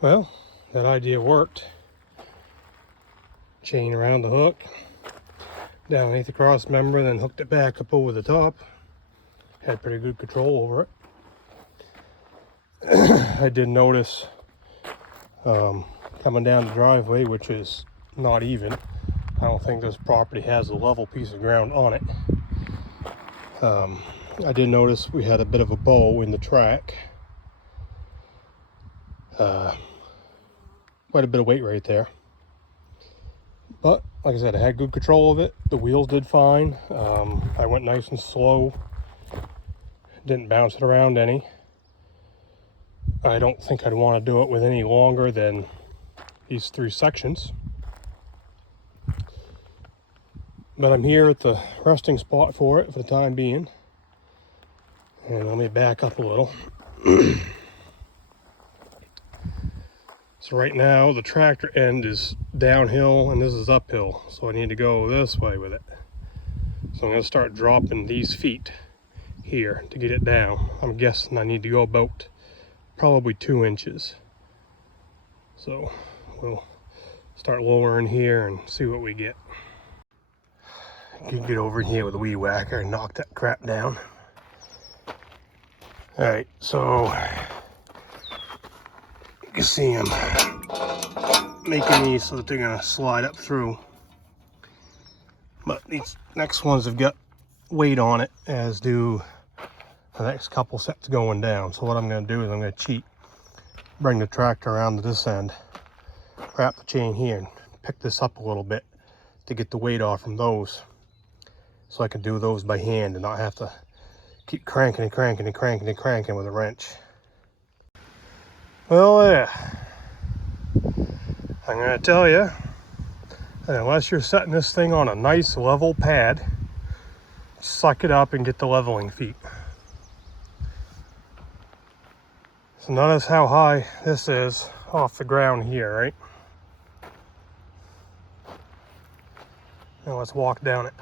Well, that idea worked. Chain around the hook, down underneath the cross member, then hooked it back up over the top. Had pretty good control over it. I did notice coming down the driveway, which is not even. I don't think this property has a level piece of ground on it. I did notice we had a bit of a bow in the track. Quite a bit of weight right there. But like I said, I had good control of it. The wheels did fine. I went nice and slow. Didn't bounce it around any. I don't think I'd want to do it with any longer than these 3 sections. But I'm here at the resting spot for it for the time being. And let me back up a little. So right now the tractor end is downhill and this is uphill. So I need to go this way with it. So I'm going to start dropping these feet here to get it down. I'm guessing I need to go about probably 2 inches. So we'll start lowering here and see what we get. Can get over here with a weed whacker and knock that crap down. Alright, so you can see I'm making these so that they're going to slide up through. But these next ones have got weight on it, as do the next couple sets going down. So what I'm going to do is I'm going to cheat, bring the tractor around to this end, wrap the chain here, and pick this up a little bit to get the weight off from those. So I can do those by hand and not have to keep cranking and cranking and cranking and cranking with a wrench. Well, yeah. I'm going to tell you that unless you're setting this thing on a nice level pad, suck it up and get the leveling feet. So notice how high this is off the ground here, right? Now let's walk down it.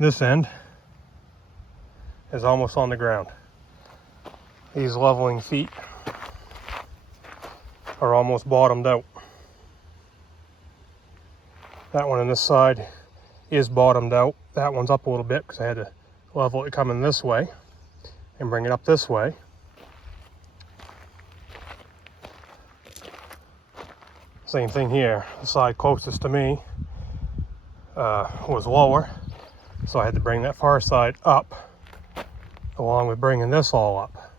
This end is almost on the ground. These leveling feet are almost bottomed out. That one on this side is bottomed out. That one's up a little bit because I had to level it coming this way and bring it up this way. Same thing here. The side closest to me was lower, so I had to bring that far side up along with bringing this all up.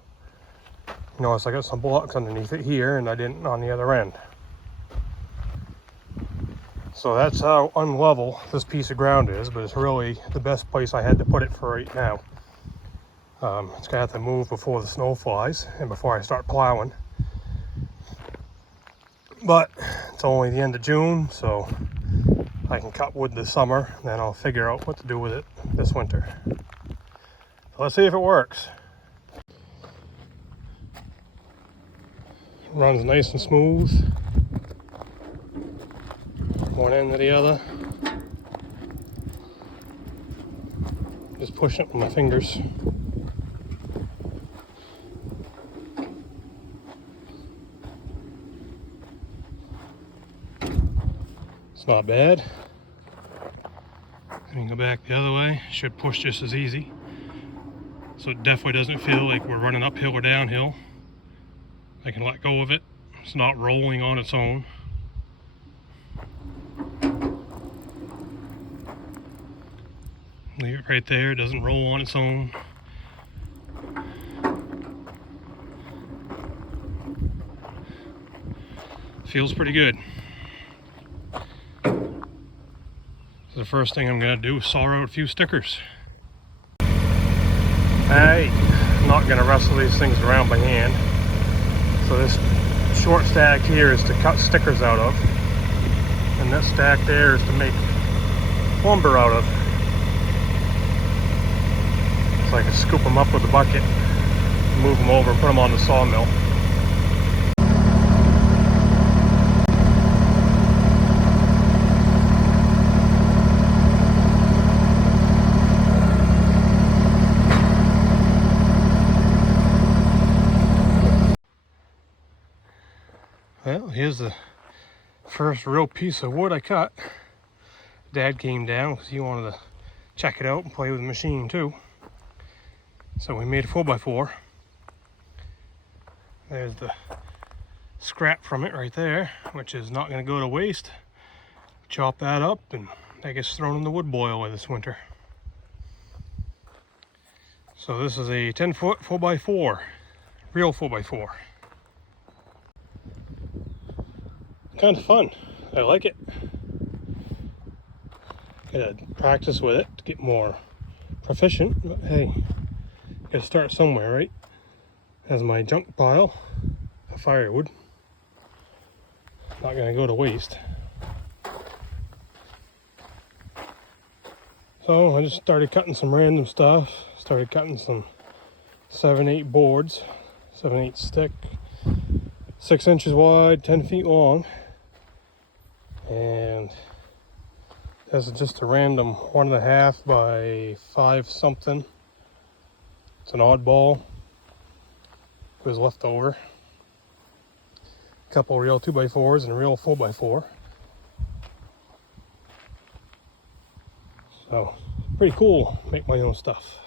You notice I got some blocks underneath it here and I didn't on the other end. So that's how unlevel this piece of ground is, but it's really the best place I had to put it for right now. It's gonna have to move before the snow flies and before I start plowing. But it's only the end of June, so I can cut wood this summer, and then I'll figure out what to do with it this winter. So let's see if it works. Runs nice and smooth. One end to the other. Just pushing it with my fingers. It's not bad. I can go back the other way. Should push just as easy. So it definitely doesn't feel like we're running uphill or downhill. I can let go of it. It's not rolling on its own. Leave it right there. It doesn't roll on its own. Feels pretty good. So the first thing I'm going to do is saw out a few stickers. I'm not going to wrestle these things around by hand. So this short stack here is to cut stickers out of. And this stack there is to make lumber out of. So I can scoop them up with a bucket, move them over and put them on the sawmill. Here's the first real piece of wood I cut. Dad came down because he wanted to check it out and play with the machine too. So we made a 4x4. There's the scrap from it right there, which is not going to go to waste. Chop that up and that gets thrown in the wood boiler this winter. So this is a 10-foot 4x4, real 4x4. Kind of fun. I like it. Gotta practice with it to get more proficient, but hey, gotta start somewhere, right? Has my junk pile of firewood. Not gonna go to waste. So I just started cutting some random stuff. Started cutting some 7/8 boards, 7/8 stick, 6 inches wide, 10 feet long. And this is just a random 1.5 by 5 something. It's an oddball. It was left over. A couple real 2x4s and a real 4x4. So pretty cool. Make my own stuff.